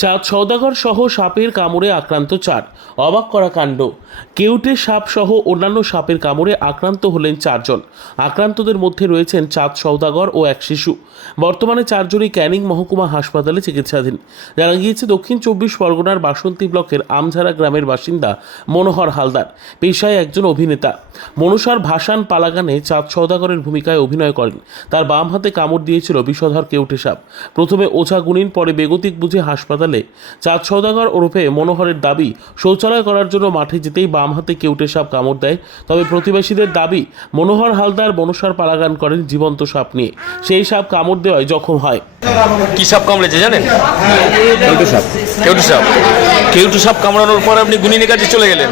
চাঁদ সৌদাগর সহ সাপের কামড়ে আক্রান্ত চার। অবাক করা কাণ্ড। কেউটে সাপ সহ অন্যান্য সাপের কামড়ে আক্রান্ত হলেন চারজন। আক্রান্তদের মধ্যে রয়েছেন চাঁদ সৌদাগর ও এক শিশু। বর্তমানে চারজনই ক্যানিং মহকুমা হাসপাতালে চিকিৎসাধীন। জানা গিয়েছে, দক্ষিণ চব্বিশ পরগনার বাসন্তী ব্লকের আমঝারা গ্রামের বাসিন্দা মনোহর হালদার, পেশায় একজন অভিনেতা। মনসার ভাসান পালাগানে চাঁদ সৌদাগরের ভূমিকায় অভিনয় করেন। তার বাম হাতে কামড় দিয়েছিল বিষধর কেউটে সাপ। প্রথমে ওঝা গুনিন পরে বেগতিক বুঝে হাসপাতালে চাঁদ সৌদাগর ওরফে মনোহরের দাবি শৌচালয় করার জন্য মাঠে যেতেই বাম হাতে কেউটে সাপ কামড় দেয়। তবে প্রতিবেশীদের দাবি মনোহর হালদার মনসার পালাগান করেন জীবন্ত সাপ নিয়ে। সেই সাপ কামড় দেওয়ায় জখম হয়। কি সাপ কামড়েছে জানেন? কেউটে সাপ। কেউটু সাপ। কেউটু সাপ কামড়ানোর পর আপনি গুনিনের কাছে চলে গেলেন?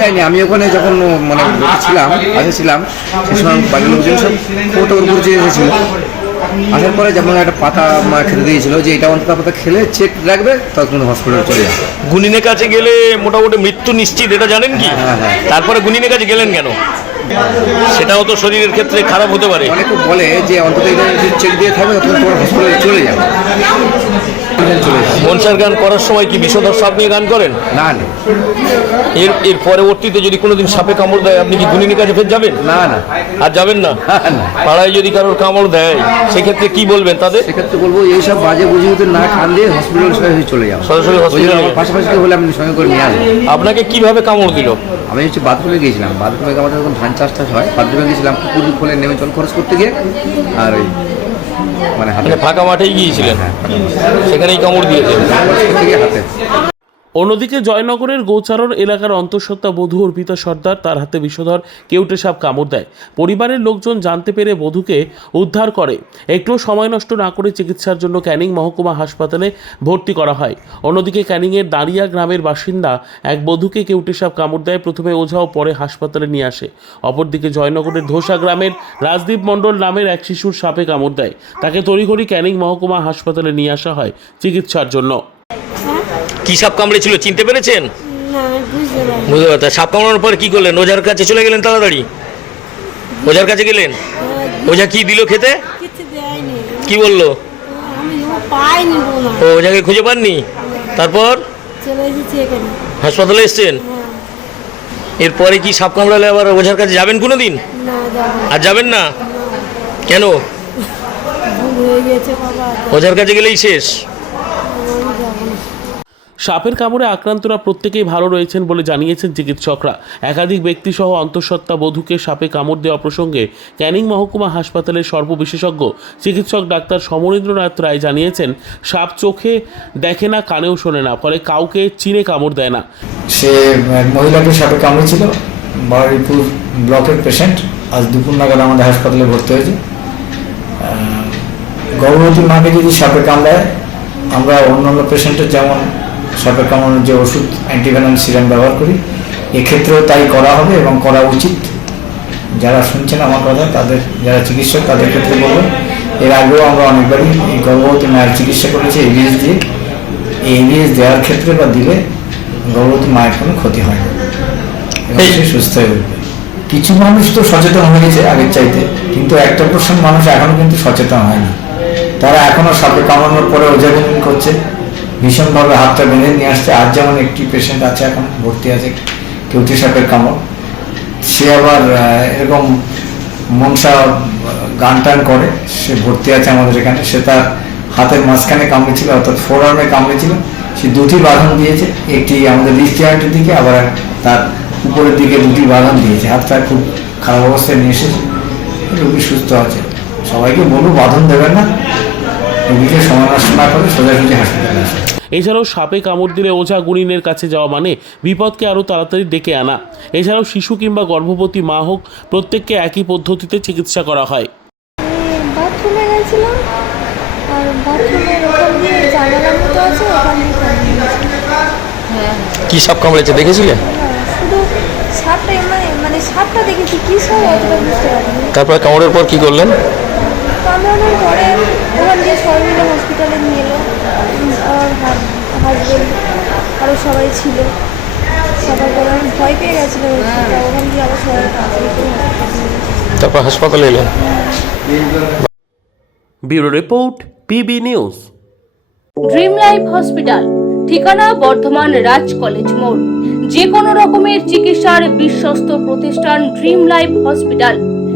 যাইনি। আমি ওখানে যখন মানে ছিলাম সে সময় বাড়ির লোকজন সব ফটো উপর চেয়ে এসেছিল। আসার পরে যেমন একটা পাতা মা খেতে দিয়েছিল যে এটা অন্তত পাতা খেলে চেক রাখবে তখন হসপিটাল চলে যাবে। গুনিনের কাছে গেলে মোটামুটি মৃত্যু নিশ্চিত এটা জানেন কি? হ্যাঁ, হ্যাঁ। তারপরে গুনিনের কাছে গেলেন কেন? সেটাও তো শরীরের ক্ষেত্রে খারাপ হতে পারে। অনেকে বলে যে অন্তত এটা চেক দিয়ে থাকবে তখন তোমার হসপিটালে চলে যাবে। মনসার গান করার সময় কি বিষধর সাপ নিয়ে গান করেন? না না। এর এর পরবর্তীতে যদি কোনোদিন সাপে কামড় দেয় আপনি কি গুনিনের কাছে ফের যাবেন? না না। আর যাবেন না। পাড়ায় যদি কারোর কামড় দেয় সেক্ষেত্রে কি বলবেন তাদের? সেক্ষেত্রে বলব এইসব বাজে বুঝে যদি না খান দিয়ে হসপিটালে সরাসরি চলে যাও সরাসরি? আমার পাশাপাশি হলে আমি সঙ্গে করে নিয়ে আসব। আপনাকে কীভাবে কামড় দিল? আমি হচ্ছে বাথরুমে গিয়েছিলাম। বাথরুমে আমাদের যখন ধান চাষ টাছ হয় বাথরুমে গিয়েছিলাম পুকুর খোলে নেমে জল খরচ করতে গিয়ে আর ওই মানে হাতে। মানে ফাঁকা মাঠেই গিয়েছিলেন। সেখানেই কামড় দিয়েছে হাতে। অন্যদিকে জয়নগরের গোচারণ এলাকার অন্তঃসত্ত্বা বধূ অর্পিতা সর্দার তার হাতে বিষধর কেউটে সাপ কামড় দেয়। পরিবারের লোকজন জানতে পেরে বধূকে উদ্ধার করে। একটুও সময় নষ্ট না করে চিকিৎসার জন্য ক্যানিং মহকুমা হাসপাতালে ভর্তি করা হয়। অন্যদিকে ক্যানিংয়ের দাঁড়িয়া গ্রামের বাসিন্দা এক বধূকে কেউটে সাপ কামড় দেয়, প্রথমে ওঝা ও পরে হাসপাতালে নিয়ে আসে। অপরদিকে জয়নগরের ধোসা গ্রামের রাজদীপ মণ্ডল নামের এক শিশুর সাপে কামড় দেয়। তাকে তড়িঘড়ি ক্যানিং মহকুমা হাসপাতালে নিয়ে আসা হয় চিকিৎসার জন্য। কি সাপ কামড়েছিল চিনতে পেরেছেন? বুঝতে সাপ কামড়ানোর পর কি করলেন? ওঝার কাছে চলে গেলেন তাড়াতাড়ি? ওঝার কাছে গেলেন? ওঝা কি দিল খেতে? কি বলল? ও ওঝাকে খুঁজে পাননি? তারপর? হাসপাতালে এসছেন? হ্যাঁ। এরপরে কি সাপ কামড়ালে আবার ওঝার কাছে যাবেন কোনো দিন আর যাবেন না? কেন? হয়ে ওঝার কাছে গেলেই শেষ। সাপের কামড়ে আক্রান্তরা প্রত্যেকেই ভালো রয়েছেন বলে জানিয়েছেন চিকিৎসকরা। একাধিক ব্যক্তিসহ অন্তঃসত্ত্বা বধূকে সাপে কামড় দেওয়া প্রসঙ্গে ক্যানিং মহকুমা হাসপাতালের সর্ববিশেষজ্ঞ চিকিৎসক ডাক্তার সমরেন্দ্রনাথ রায় জানিয়েছেন, সাপ চোখে দেখে না, কানেও শোনে না, ফলে কাউকে চিনে কামড় দেয় না। সে মহিলাকে সাপে কামড়েছিল, বারুইপুর ব্লকের পেশেন্ট। আজ দুপুর নাগাদ আমাদের হাসপাতালে ভর্তি হয়েছে। গর্ভবতী মাকে যদি সাপে কামড়ায়, আমরা অন্যান্য পেশেন্টের যেমন সাপে কামড়ানোর যে ওষুধ অ্যান্টিভেনাম সিরাম ব্যবহার করি এক্ষেত্রেও তাই করা হবে এবং করা উচিত। যারা শুনছেন আমার কথা তাদের যারা চিকিৎসক তাদের ক্ষেত্রে বলব এর আগেও আমরা অনেকবারই এই গর্ভবতী মায়ের চিকিৎসা করেছি এবিএস দিয়ে। এই এবিএস দেওয়ার ক্ষেত্রে বা দিলে গর্ভবতী মায়ের কোনো ক্ষতি হয় না। সুস্থ হয়ে উঠবে। কিছু মানুষ তো সচেতন হয়েছে আগের চাইতে কিন্তু একটা পার্সেন্ট মানুষ এখনও কিন্তু সচেতন হয়নি। তারা এখনও সাপে কামড়ানোর পরে ওজাগুনি করছে। ভীষণভাবে হাতটা বেঁধে নিয়ে আসছে। আজ যেমন একটি পেশেন্ট আছে এখন, ভর্তি আছে কেউটি সাপের কামড়। সে আবার এরকম মনসা গান টান করে। সে ভর্তি আছে আমাদের এখানে। সে তার হাতের মাঝখানে কামড়েছিল, অর্থাৎ ফোর আর্মে কামড়েছিল। সে দুটি বাঁধন দিয়েছে। একটি আমাদের রিস্ট জয়েন্টের দিকে, আবার তার উপরের দিকে দুটি বাঁধন দিয়েছে। হাতটা খুব খারাপ অবস্থায় নিয়ে এসেছে। রোগী সুস্থ আছে। সবাইকে বলব, বাঁধন দেবেন না। রোগীকে সময় নষ্ট না করে সোজাসুজি হাসপাতালে আসে। এছাড়াও সাপে কামড় দিলে ওঝা গুণিনের কাছে যাওয়া মানে বিপদকে আরও তাড়াতাড়ি ডেকে আনা। এছাড়াও শিশু কিংবা গর্ভবতী মা হোক প্রত্যেককে একই পদ্ধতিতে চিকিৎসা করা হয়। বাথরুমে গেছিলাম আর বাথরুমের ওখান দিয়ে জানালার মতো আছে ওখান দিয়ে কি সাপ কামড়েছে দেখেছিলেন শুধু সাপটা মানে মানে সাপটা দেখেছি কি সাপ অতটা বুঝতে পারিনি। তারপরে কামড়ের পর কি করলেন? কামড়ানোর পরে ওখান দিয়ে সবাই মিলে হসপিটালে নিয়ে এলো। উম, আর হাজবেন্ড আরও সবাই ছিল। সবার পরে আমি ভয় পেয়ে গেছিলাম ওখান দিয়ে আবার সবাই। তারপর হাসপাতালে এলেন। Bureau report PB news. Dream life hospital ঠিকানা বর্ধমান রাজ কলেজ মোড়। যে কোনো রকমের চিকিৎসার বিশ্বস্ত প্রতিষ্ঠান ড্রিম লাইফ হসপিটাল।